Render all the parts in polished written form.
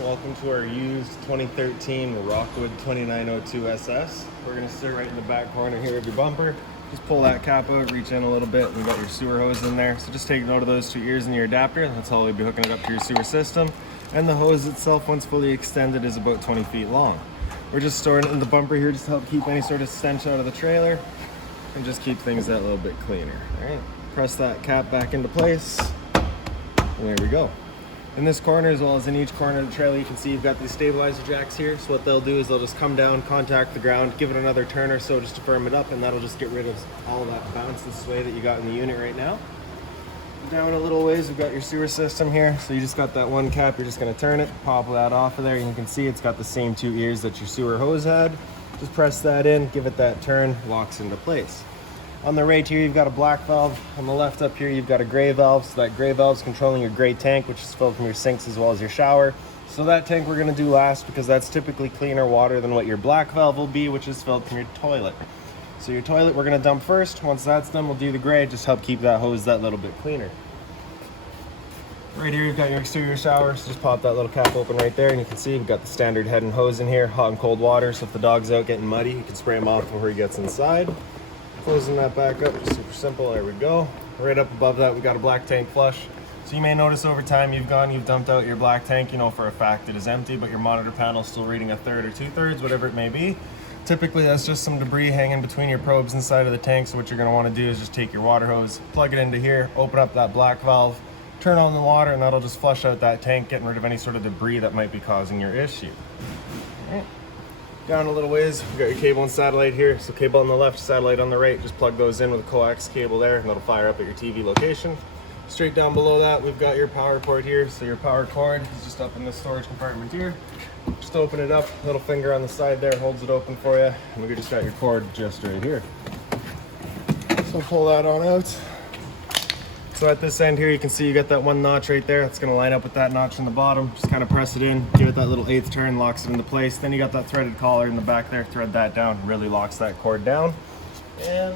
Welcome to our used 2013 Rockwood 2902 SS. We're going to sit right in the back corner here of your bumper. Just pull that cap out, reach in a little bit. We've got your sewer hose in there. So just take note of those two ears in your adapter. That's how we'll be hooking it up to your sewer system. And the hose itself, once fully extended, is about 20 feet long. We're just storing it in the bumper here just to help keep any sort of stench out of the trailer and just keep things that little bit cleaner. All right, press that cap back into place. And there we go. In this corner, as well as in each corner of the trailer, you can see you've got these stabilizer jacks here. So what they'll do is they'll just come down, contact the ground, give it another turn or so just to firm it up, and that'll just get rid of all of that bounce and sway that you got in the unit right now. Down a little ways, we've got your sewer system here. So you just got that one cap, you're just gonna turn it, pop that off of there, and you can see it's got the same two ears that your sewer hose had. Just press that in, give it that turn, locks into place. On the right here, you've got a black valve. On the left up here, you've got a gray valve. So that gray valve is controlling your gray tank, which is filled from your sinks as well as your shower. So that tank we're gonna do last because that's typically cleaner water than what your black valve will be, which is filled from your toilet. So your toilet we're gonna dump first. Once that's done, we'll do the gray, just help keep that hose that little bit cleaner. Right here, you've got your exterior shower. So just pop that little cap open right there, and you can see you've got the standard head and hose in here, hot and cold water. So if the dog's out getting muddy, you can spray him off before he gets inside. Closing that back up, just super simple, there we go. Right up above that, we got a black tank flush. So you may notice over time you've dumped out your black tank, you know for a fact it is empty, but your monitor panel is still reading a third or 2/3, whatever it may be. Typically that's just some debris hanging between your probes inside of the tank, so what you're gonna wanna do is just take your water hose, plug it into here, open up that black valve, turn on the water, and that'll just flush out that tank, getting rid of any sort of debris that might be causing your issue. All right. Down a little ways, we've got your cable and satellite here. So cable on the left, satellite on the right. Just plug those in with a coax cable there, and that'll fire up at your TV location. Straight down below that, we've got your power port here. So your power cord is just up in this storage compartment here. Just open it up, little finger on the side there holds it open for you. And we just got your cord just right here. So pull that on out. So at this end here, you can see you got that one notch right there. It's gonna line up with that notch in the bottom. Just kind of press it in, give it that little 1/8 turn, locks it into place. Then you got that threaded collar in the back there, thread that down, really locks that cord down. And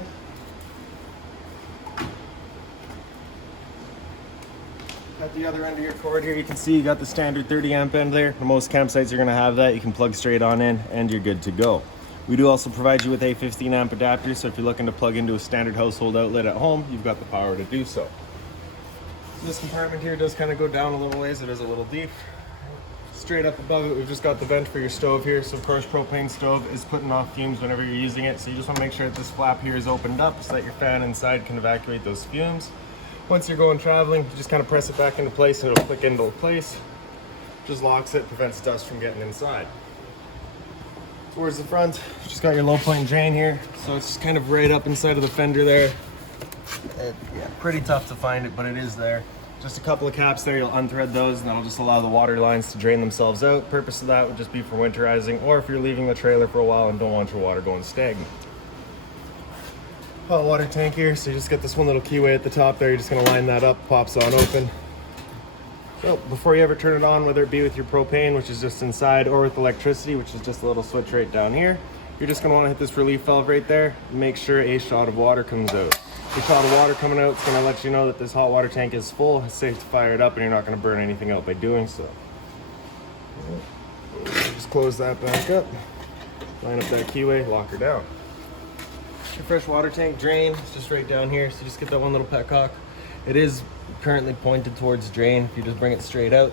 at the other end of your cord here, you can see you got the standard 30 amp end there. For most campsites, you're gonna have that. You can plug straight on in and you're good to go. We do also provide you with a 15 amp adapter. So if you're looking to plug into a standard household outlet at home, you've got the power to do so. This compartment here does kind of go down a little ways. It is a little deep. Straight up above it, we've just got the vent for your stove here. So of course, propane stove is putting off fumes whenever you're using it. So you just want to make sure that this flap here is opened up so that your fan inside can evacuate those fumes. Once you're going traveling, you just kind of press it back into place and it'll click into place. Just locks it, prevents dust from getting inside. Towards the front, you just got your low point drain here. So it's just kind of right up inside of the fender there. Yeah, pretty tough to find it, but it is there. Just a couple of caps there, you'll unthread those and that'll just allow the water lines to drain themselves out. Purpose of that would just be for winterizing, or if you're leaving the trailer for a while and don't want your water going stagnant. Hot water tank here, so you just get this one little keyway at the top there. You're just gonna line that up, pops on open. So before you ever turn it on, whether it be with your propane, which is just inside, or with electricity, which is just a little switch right down here, you're just gonna wanna hit this relief valve right there and make sure a shot of water comes out. The shot of water coming out is going to let you know that this hot water tank is full. It's safe to fire it up and you're not going to burn anything out by doing so. Just close that back up, line up that keyway, lock her down. Your fresh water tank drain is just right down here, so just get that one little petcock. It is currently pointed towards drain. If you just bring it straight out,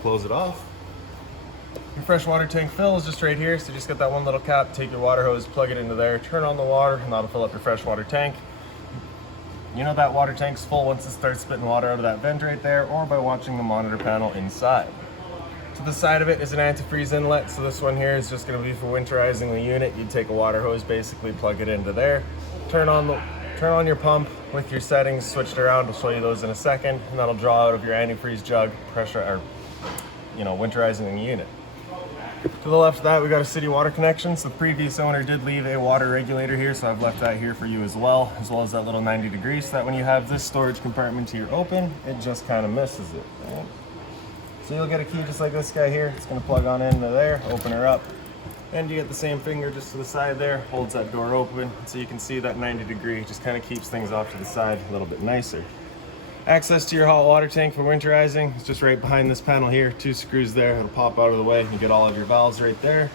close it off. Your fresh water tank fill is just right here, so just get that one little cap, take your water hose, plug it into there, turn on the water, and that'll fill up your fresh water tank. You know that water tank's full once it starts spitting water out of that vent right there, or by watching the monitor panel inside. To the side of it is an antifreeze inlet, so this one here is just going to be for winterizing the unit. You'd take a water hose, basically plug it into there, turn on your pump with your settings switched around. I'll show you those in a second, and that'll draw out of your antifreeze jug pressure, or winterizing the unit. To the left of that, we got a city water connection. So the previous owner did leave a water regulator here, so I've left that here for you as well as that little 90 degrees, so that when you have this storage compartment here open, it just kind of misses it. Right? So you'll get a key just like this guy here. It's going to plug on into there, open her up, and you get the same finger just to the side there, holds that door open, so you can see that 90 degree just kind of keeps things off to the side a little bit nicer. Access to your hot water tank for winterizing is just right behind this panel here. 2 screws there, it'll pop out of the way. You get all of your valves right there.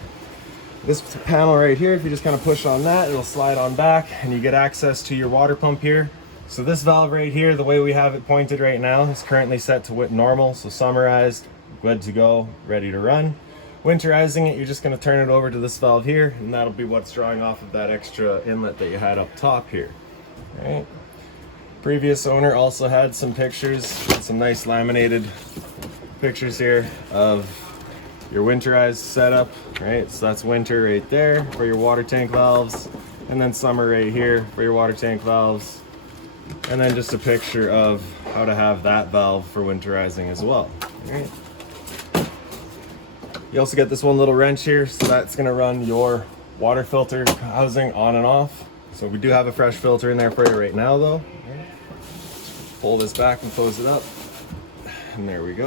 This panel right here, if you just kind of push on that, it'll slide on back and you get access to your water pump here. So this valve right here, the way we have it pointed right now, is currently set to normal, so summerized, good to go, ready to run. Winterizing it, you're just going to turn it over to this valve here, and that'll be what's drawing off of that extra inlet that you had up top here. All right. Previous owner also had some pictures, some nice laminated pictures here of your winterized setup, right? So that's winter right there for your water tank valves, and then summer right here for your water tank valves, and then just a picture of how to have that valve for winterizing as well. All right. You also get this one little wrench here, so that's going to run your water filter housing on and off. So we do have a fresh filter in there for you right now though. Pull this back and close it up, and there we go.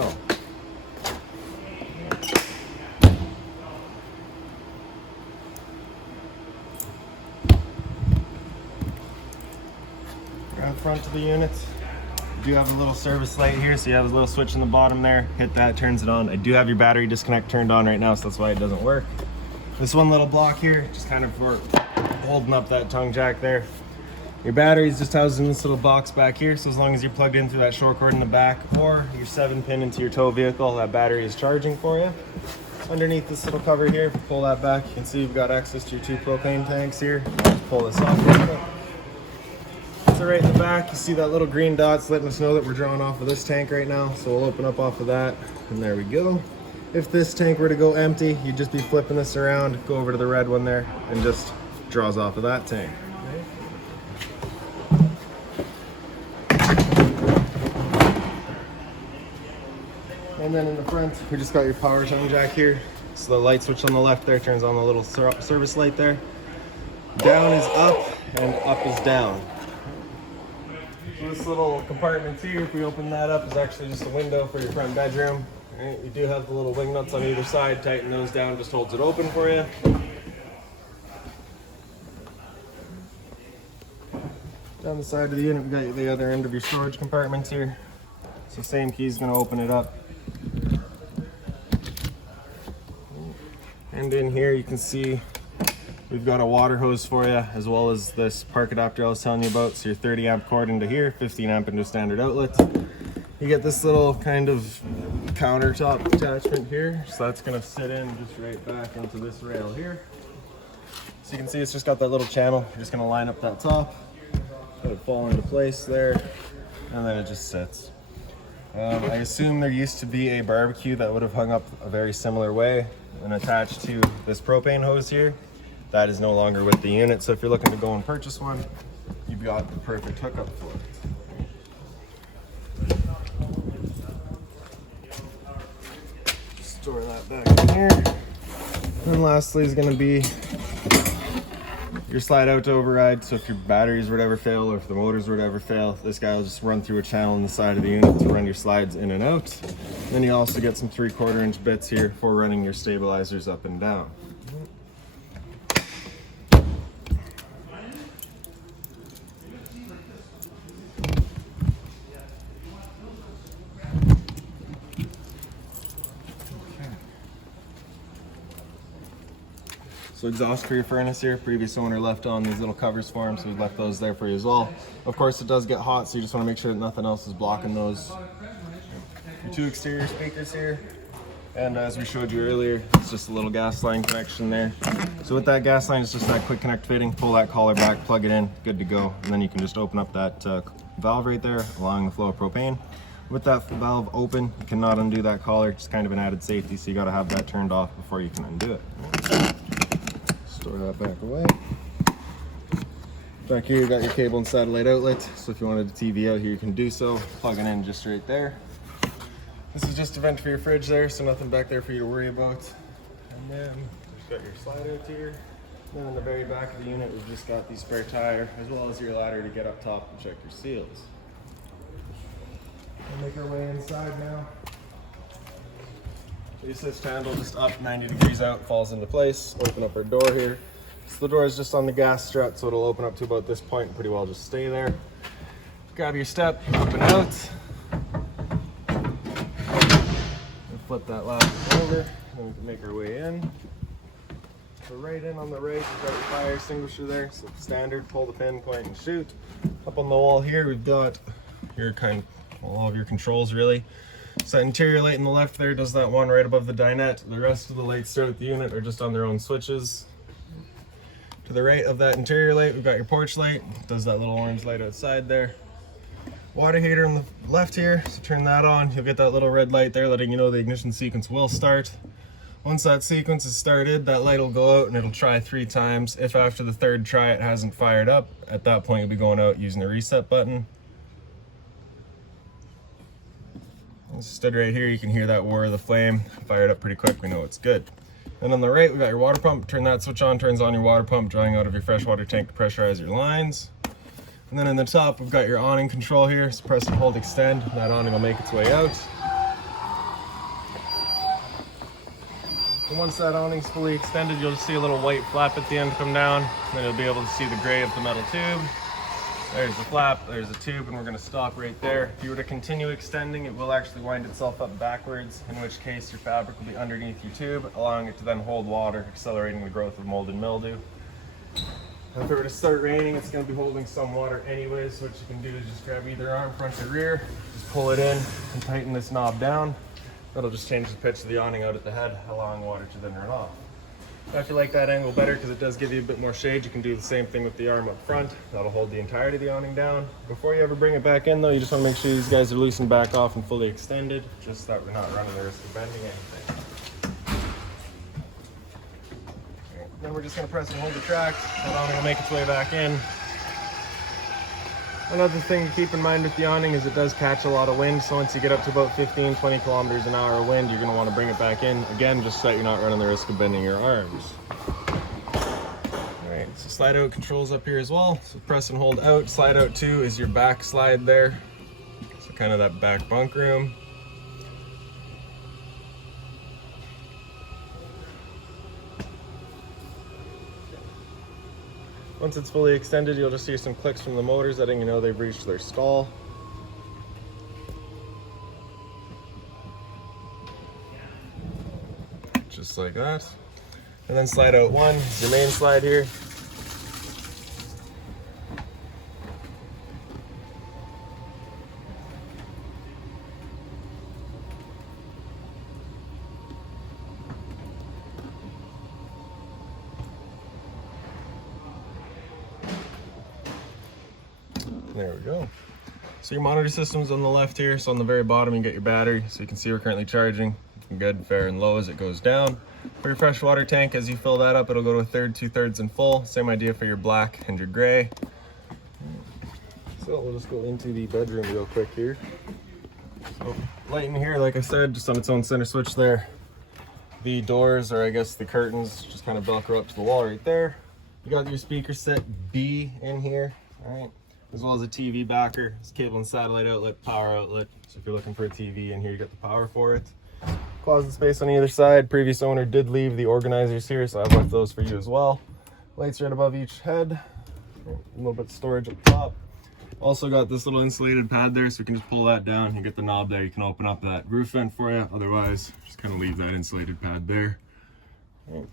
Around front of the unit, you do have a little service light here, so you have a little switch in the bottom there. Hit that, turns it on. I do have your battery disconnect turned on right now, so that's why it doesn't work. This one little block here, just kind of for holding up that tongue jack there. Your battery is just housed in this little box back here, so as long as you're plugged in through that short cord in the back or your 7-pin into your tow vehicle, that battery is charging for you. Underneath this little cover here, if you pull that back, you can see you've got access to your 2 propane tanks here. Just pull this off real quick. So right in the back, you see that little green dot's letting us know that we're drawing off of this tank right now, so we'll open up off of that, and there we go. If this tank were to go empty, you'd just be flipping this around, go over to the red one there, and just draws off of that tank. And then in the front, we just got your power tongue jack here. So the light switch on the left there turns on the little service light there. Down is up and up is down. So this little compartment here, if we open that up, is actually just a window for your front bedroom. Right, you do have the little wing nuts on either side. Tighten those down, just holds it open for you. Down the side of the unit, we got the other end of your storage compartments here. So same key is going to open it up. And in here you can see we've got a water hose for you, as well as this park adapter I was telling you about. So your 30 amp cord into here, 15 amp into a standard outlet. You get this little kind of countertop attachment here. So that's going to sit in just right back into this rail here. So you can see it's just got that little channel. You're just going to line up that top, let it fall into place there, and then it just sits. I assume there used to be a barbecue that would have hung up a very similar way and attached to this propane hose here. That is no longer with the unit, so if you're looking to go and purchase one, you've got the perfect hookup for it. Store that back in here. And lastly is going to be your slide out to override. So if your batteries would ever fail, or if the motors would ever fail, this guy will just run through a channel in the side of the unit to run your slides in and out. Then you also get some 3/4 inch bits here for running your stabilizers up and down. So exhaust for your furnace here, previous owner left on these little covers for him, so we left those there for you as well. Of course it does get hot, so you just want to make sure that nothing else is blocking those. Your 2 exterior speakers here, and as we showed you earlier, it's just a little gas line connection there. So with that gas line, it's just that quick connect fitting, pull that collar back, plug it in, good to go. And then you can just open up that valve right there, allowing the flow of propane. With that valve open, you cannot undo that collar, it's kind of an added safety, so you got to have that turned off before you can undo it. Store that back away. Back here you got your cable and satellite outlet, so if you wanted a TV out here you can do so. Plug it in just right there. This is just a vent for your fridge there, so nothing back there for you to worry about. And then you've got your slide out here. And then in the very back of the unit we've just got the spare tire, as well as your ladder to get up top and check your seals. We'll make our way inside now. Use this handle just up 90 degrees out, falls into place. Open up our door here. So the door is just on the gas strut, so it'll open up to about this point and pretty well just stay there. Grab your step, up and out. Flip that last one over, and we can make our way in. So right in on the right, we've got your fire extinguisher there. So standard, pull the pin, point and shoot. Up on the wall here, we've got your all of your controls really. So that interior light in the left there does that one right above the dinette. The rest of the lights throughout the unit are just on their own switches. To the right of that interior light, we've got your porch light. Does that little orange light outside there. Water heater on the left here, so turn that on. You'll get that little red light there letting you know the ignition sequence will start. Once that sequence is started, that light will go out and it'll try 3 times. If after the 3rd try it hasn't fired up, at that point you'll be going out using the reset button. Stood right here, you can hear that whir of the flame. Fired up pretty quick, we know it's good. And on the right, we got your water pump. Turn that switch on, turns on your water pump, drawing out of your freshwater tank to pressurize your lines. And then in the top, we've got your awning control here. So press and hold extend, that awning will make its way out. And once that awning's fully extended, you'll just see a little white flap at the end come down. And then you'll be able to see the gray of the metal tube. There's the flap, there's the tube, and we're gonna stop right there. If you were to continue extending, it will actually wind itself up backwards, in which case your fabric will be underneath your tube, allowing it to then hold water, accelerating the growth of mold and mildew. If it were to start raining, it's gonna be holding some water anyways, so what you can do is just grab either arm, front or rear, just pull it in and tighten this knob down. That'll just change the pitch of the awning out at the head, allowing water to then run off. If you like that angle better, because it does give you a bit more shade, you can do the same thing with the arm up front. That'll hold the entirety of the awning down. Before you ever bring it back in though, you just want to make sure these guys are loosened back off and fully extended, just so that we're not running the risk of bending anything. Right, then we're just going to press and hold the track. That awning will make its way back in. Another thing to keep in mind with the awning is it does catch a lot of wind, so once you get up to about 15-20 kilometers an hour of wind, you're going to want to bring it back in, again, just so that you're not running the risk of bending your arms. Alright, so slide out controls up here as well. So press and hold out. Slide out 2 is your back slide there. So kind of that back bunk room. Once it's fully extended, you'll just see some clicks from the motors letting you know they've reached their stall. Just like that. And then slide out 1 is your main slide here. There we go. So your monitor system's on the left here. So on the very bottom you get your battery, so you can see we're currently charging. Good, fair and low as it goes down. For your fresh water tank, as you fill that up, it'll go to 1/3, 2/3 and full. Same idea for your black and your gray. So we'll just go into the bedroom real quick here. So light in here, like I said, just on its own center switch there. The doors, or I guess the curtains, just kind of velcro up to the wall right there. You got your speaker set B in here, all right, as well as a TV backer. It's cable and satellite outlet, power outlet. So if you're looking for a TV in here, you got the power for it. Closet space on either side. Previous owner did leave the organizers here, so I've left those for you as well. Lights right above each head. A little bit of storage up top. Also got this little insulated pad there, so you can just pull that down. You get the knob there. You can open up that roof vent for you. Otherwise, just kind of leave that insulated pad there. And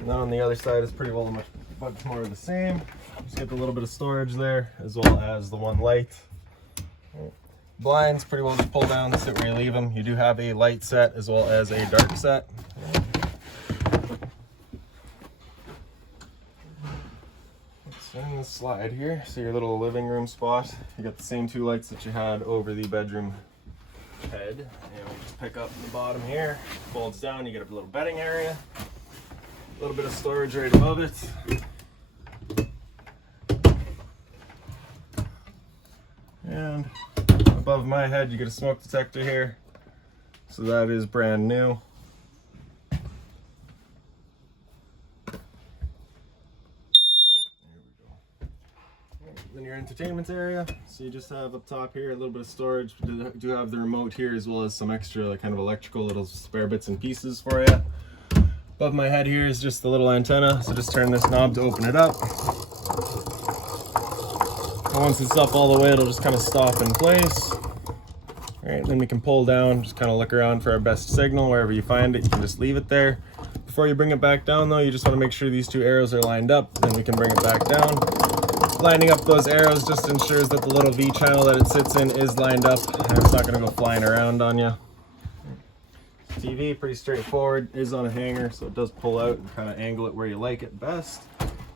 then on the other side is pretty well much more of the same. Just get the little bit of storage there, as well as the one light. Blinds pretty well just pull down, sit where you leave them. You do have a light set as well as a dark set. Let's in the slide here. So your little living room spot. You got the same 2 lights that you had over the bedroom head. And we just pick up the bottom here. Folds down, you get a little bedding area. A little bit of storage right above it. And above my head you get a smoke detector here, so that is brand new. There we go. Then your entertainment area, so you just have up top here a little bit of storage. We do have the remote here, as well as some extra kind of electrical little spare bits and pieces for you. Above my head here is just the little antenna, so just turn this knob to open it up. Once it's up all the way, it'll just kind of stop in place. All right, then we can pull down, just kind of look around for our best signal. Wherever you find it, you can just leave it there. Before you bring it back down though, you just want to make sure these two arrows are lined up, then we can bring it back down. Lining up those arrows just ensures that the little V channel that it sits in is lined up and it's not going to go flying around on you. TV, pretty straightforward, is on a hanger, so it does pull out and kind of angle it where you like it best.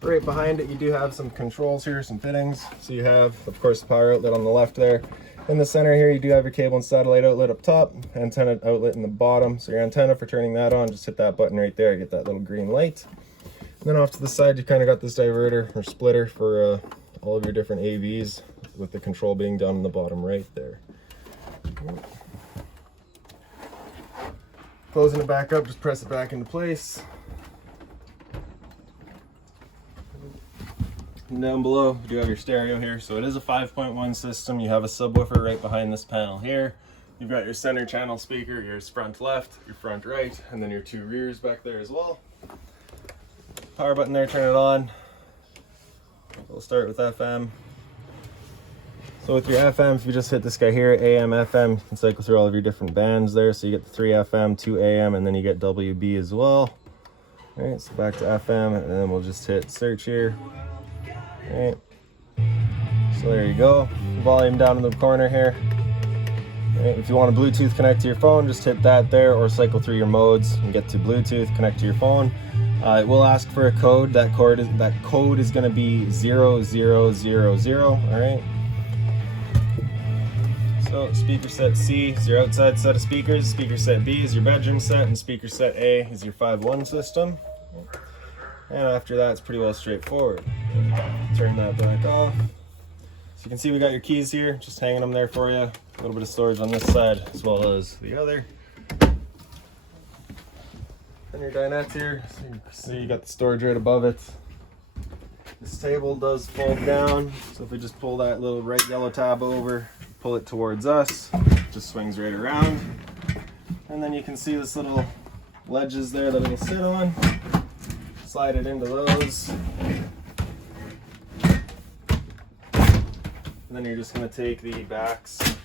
Right behind it, you do have some controls here, some fittings. So you have, of course, the power outlet on the left there. In the center here, you do have your cable and satellite outlet up top, antenna outlet in the bottom. So your antenna, for turning that on, just hit that button right there, you get that little green light. And then off to the side, you kind of got this diverter or splitter for all of your different AVs, with the control being down in the bottom right there. Closing it back up, just press it back into place. And down below, you do have your stereo here. So it is a 5.1 system. You have a subwoofer right behind this panel here. You've got your center channel speaker, your front left, your front right, and then your two rears back there as well. Power button there, turn it on. We'll start with FM. So with your FM, if you just hit this guy here, AM, FM, you can cycle through all of your different bands there. So you get the 3 FM, 2 AM, and then you get WB as well. All right, so back to FM, and then we'll just hit search here. All right, so there you go. Volume down in the corner here. All right, if you want a Bluetooth connect to your phone, just hit that there, or cycle through your modes and get to Bluetooth, connect to your phone. It will ask for a code. That code is going to be 0000. All right. So speaker set C is your outside set of speakers. Speaker set B is your bedroom set, and speaker set A is your 5.1 system. And after that, it's pretty well straightforward. Turn that back off. So you can see we got your keys here, just hanging them there for you. A little bit of storage on this side as well as the other. And your dinette here, so you see you got the storage right above it. This table does fold down, so if we just pull that little right yellow tab over, pull it towards us, it just swings right around. And then you can see this little ledges there that it'll sit on. Slide it into those. And then you're just going to take the backs and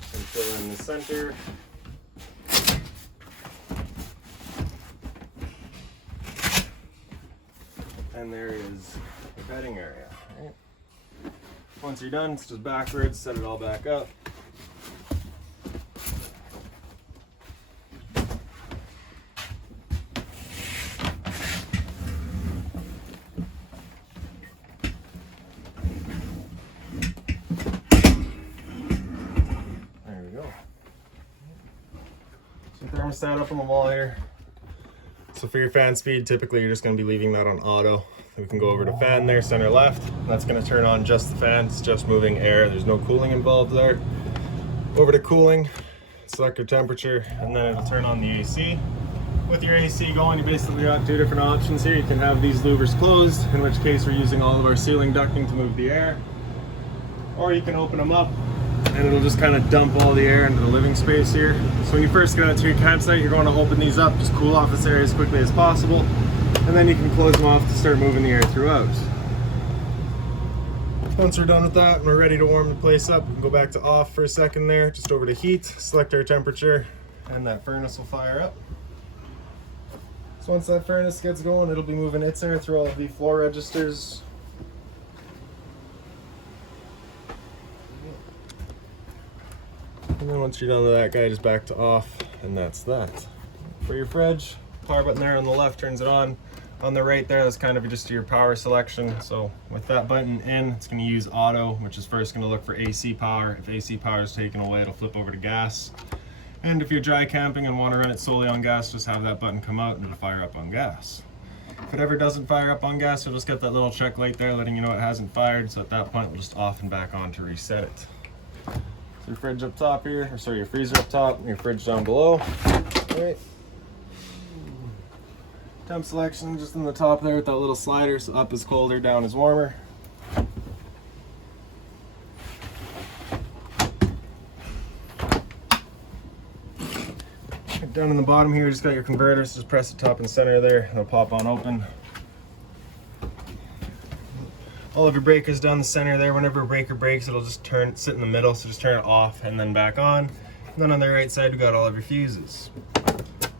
fill in the center. And there is the bedding area. Right. Once you're done, it's just backwards, set it all back up. There we go. So thermostat up on the wall here. So for your fan speed, typically you're just going to be leaving that on auto. We can go over to fan there, center left. That's going to turn on just the fan. It's just moving air. There's no cooling involved there. Over to cooling, select your temperature, and then it'll turn on the AC. With your AC going, you basically got two different options here. You can have these louvers closed, in which case we're using all of our ceiling ducting to move the air. Or you can open them up, and it'll just kind of dump all the air into the living space here. So when you first get out to your campsite, you're going to open these up, just cool off this area as quickly as possible. And then you can close them off to start moving the air throughout. Once we're done with that and we're ready to warm the place up, we can go back to off for a second there, just over to heat, select our temperature, and that furnace will fire up. So once that furnace gets going, it'll be moving its air through all of the floor registers. And then once you're done with that guy, just back to off, and that's that. For your fridge, power button there on the left turns it on. On the right there, that's kind of just your power selection. So with that button in, it's going to use auto, which is first going to look for AC power. If AC power is taken away, it'll flip over to gas. And if you're dry camping and want to run it solely on gas, just have that button come out and it'll fire up on gas. If it ever doesn't fire up on gas, you'll just get that little check light there letting you know it hasn't fired. So at that point, we'll just off and back on to reset it. So your fridge up top here, or sorry, your freezer up top, and your fridge down below. All right. Temp selection just in the top there with that little slider, so up is colder, down is warmer. Down in the bottom here, just got your converters, just press the top and center there, it'll pop on open. all of your breakers down the center there. Whenever a breaker breaks, it'll just sit in the middle, so just turn it off and then back on. And then on the right side, we got all of your fuses.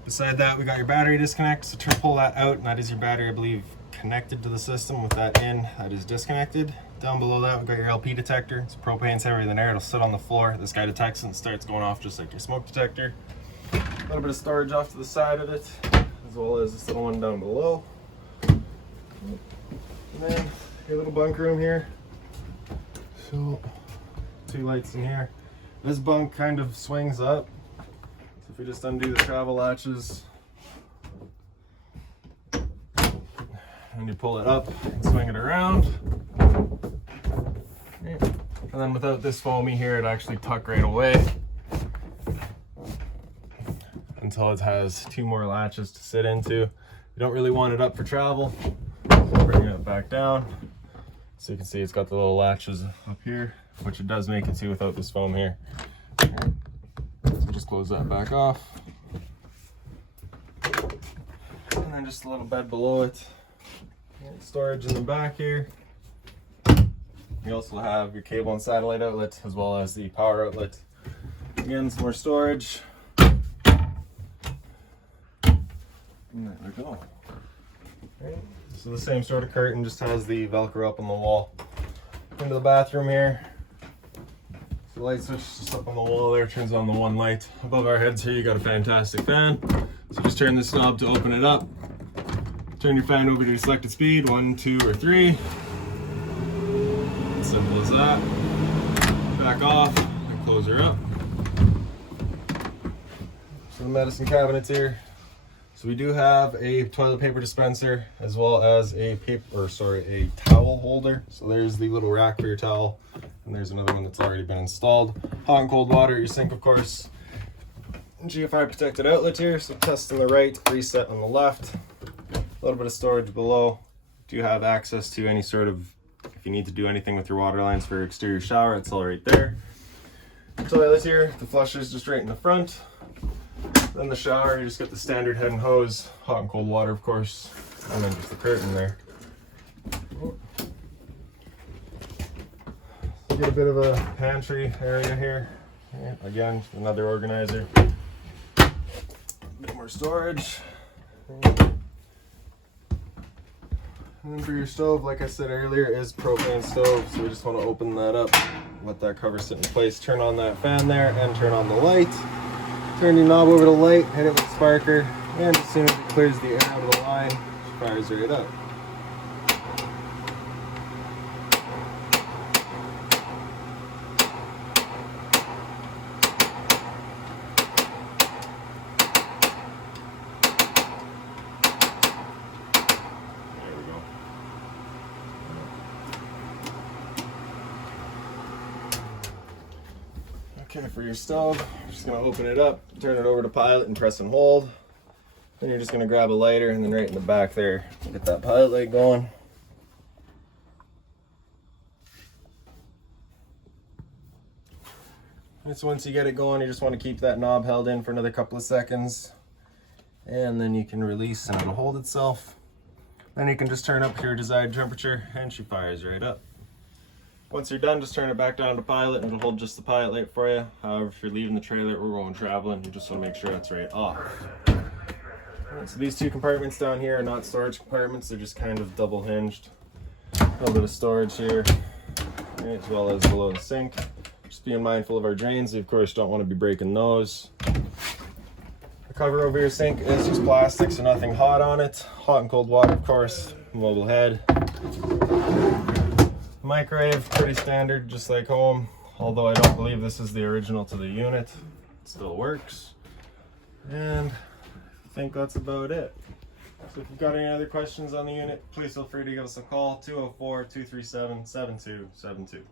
Beside that, we got your battery disconnect, so pull that out, and that is your battery, I believe, connected to the system. With that in, that is disconnected. Down below that, we got your LP detector. It's propane's heavier than air, it'll sit on the floor. This guy detects it and starts going off just like your smoke detector. A little bit of storage off to the side of it, as well as this little one down below. And then your little bunk room here. So, 2 lights in here. This bunk kind of swings up. So if we just undo the travel latches, and you pull it up and swing it around. And then without this foamy here, it actually tuck right away until it has 2 more latches to sit into. You don't really want it up for travel. So bring it back down. So you can see it's got the little latches up here, which it does make it to without this foam here. So just close that back off. And then just a little bed below it. Storage in the back here. You also have your cable and satellite outlet, as well as the power outlet. Again, some more storage. And there we go. Okay. So the same sort of curtain, just has the Velcro up on the wall. Into the bathroom here. So the light switch just up on the wall there, turns on the 1 light. Above our heads here, you got a fantastic fan. So just turn this knob to open it up. Turn your fan over to your selected speed, 1, 2, or 3. Simple as that. Back off and close her up. So the medicine cabinets here. So we do have a toilet paper dispenser, as well as a a towel holder. So there's the little rack for your towel, and there's another one that's already been installed. Hot and cold water at your sink, of course. GFI protected outlet here, so test on the right, reset on the left. A little bit of storage below. Do you have access to any sort of, if you need to do anything with your water lines for your exterior shower, it's all right there. Toilet here, the flusher is just right in the front. Then the shower, you just get the standard head and hose, hot and cold water, of course, and then just the curtain there. So get a bit of a pantry area here. Again, another organizer. A bit more storage. And then for your stove, like I said earlier, is propane stove. So we just want to open that up, let that cover sit in place, turn on that fan there, and turn on the light. Turn your knob over to light, hit it with sparker, and as soon as it clears the air out of the line, it fires right up. Okay, for your stove, you're just going to open it up, turn it over to pilot and press and hold. Then you're just going to grab a lighter, and then right in the back there, get that pilot light going. And so once you get it going, you just want to keep that knob held in for another couple of seconds. And then you can release and it'll hold itself. Then you can just turn up to your desired temperature, and she fires right up. Once you're done, just turn it back down to pilot, and it'll hold just the pilot light for you. However, if you're leaving the trailer or going traveling, you just want to make sure that's right off. Right, so these 2 compartments down here are not storage compartments, they're just kind of double hinged. A little bit of storage here, right, as well as below the sink. Just being mindful of our drains, you of course don't want to be breaking those. The cover over your sink is just plastic, so nothing hot on it. Hot and cold water, of course, mobile head. Microwave, pretty standard, just like home, although I don't believe this is the original to the unit. It still works. And I think that's about it. So if you've got any other questions on the unit, please feel free to give us a call, 204-237-7272.